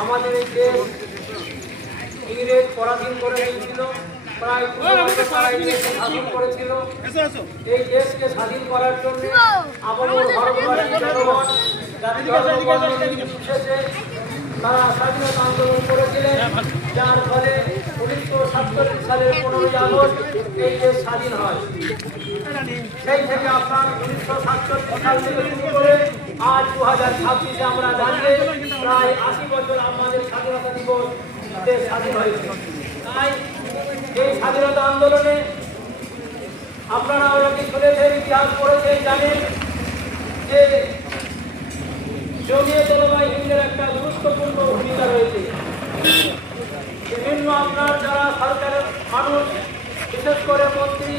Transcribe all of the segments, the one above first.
আমাদের এই দেশ ইংরেজ পরাধীন করে নিয়েছিল, প্রায় ২০ বছর তারা এই দেশকে শাসন করেছিল। এই দেশকে স্বাধীন করার জন্য আপামর ভারতবাসী জনগণ নির্বিশেষে তারা স্বাধীনতা আন্দোলন করেছিলেন, যার ফলে 1947 সালের 15ই আগস্ট এই দেশ স্বাধীন হয়। সেই থেকে আপনার 1947 সাল থেকে শুরু করে আজ 2026 আমরা দাঁড়িয়ে প্রায় 80 বছর আমাদের স্বাধীনতা দিবস দেশ স্বাধীন হয়েছে। তাই এই স্বাধীনতা আন্দোলনে আপনারা অনেকে শুনেছেন, ইতিহাস পড়েছেন, জানেন যে জমিয়ত উলামায়ে হিন্দের একটা গুরুত্বপূর্ণ ভূমিকা রয়েছে। বিভিন্ন আপনার যারা সরকারের মানুষ, বিশেষ করে মন্ত্রী,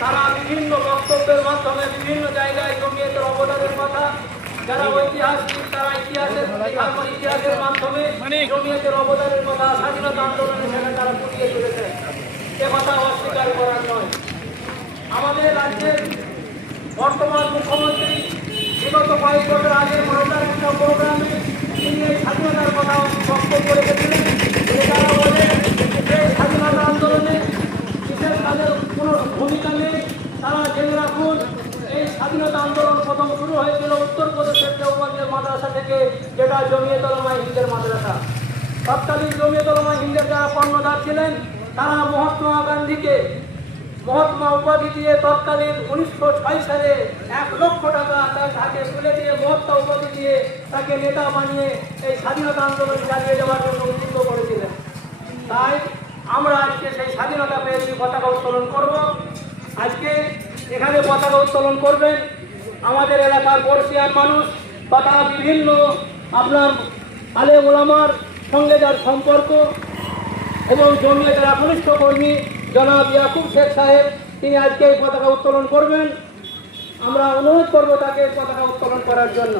তারা বিভিন্ন বক্তব্যের মাধ্যমে বিভিন্ন জায়গায় জমিয়তের অবদানের কথা, যারা ঐতিহাসিক তারা ইতিহাসের মাধ্যমে জমিয়তের অবদানের কথা স্বাধীনতা আন্দোলনের সেখানে তারা ফুটিয়ে তুলেছেন। এ কথা অস্বীকার করার নয়। আমাদের রাজ্যের বর্তমান মুখ্যমন্ত্রী বিগত কয়েক বছর আগে মহিলার একটা প্রোগ্রামে তিনি এই স্বাধীনতার কথা বক্তব্য রেখেছিলেন। তারা বলে যে স্বাধীনতা আন্দোলনে বিশেষ তাদের কোনো ভূমিকা নেই। তারা জেনে রাখুন, এই স্বাধীনতা আন্দোলন প্রথম শুরু হয়েছিল উত্তরপ্রদেশের দেওবন্দের মাদ্রাসা থেকে, যেটা জমিয়ত উলামায়ে হিন্দের মাদ্রাসা। তৎকালীন জমিয়ত উলামায়ে হিন্দের যারা কর্ণধার ছিলেন, তারা মহাত্মা উপাধি দিয়ে তৎকালীন 1906 সালে 1 লক্ষ টাকা তার হাতে তুলে দিয়ে মহাত্মা উপাধি দিয়ে তাকে নেতা বানিয়ে এই স্বাধীনতা আন্দোলন চালিয়ে যাওয়ার জন্য উদ্বুদ্ধ করেছিলেন। তাই আমরা আজকে সেই স্বাধীনতা পেয়েছি, পতাকা উত্তোলন করব। আজকে এখানে পতাকা উত্তোলন করবেন আমাদের এলাকার বর্ষিয়ান মানুষ তথা বিভিন্ন আপনার আলেম ওলামার সঙ্গে যার সম্পর্ক এবং জমিয়তের একনিষ্ঠ কর্মী জনাব ইয়াকুব শেখ সাহেব, তিনি আজকে এই পতাকা উত্তোলন করবেন। আমরা অনুরোধ করব তাকে পতাকা উত্তোলন করার জন্য।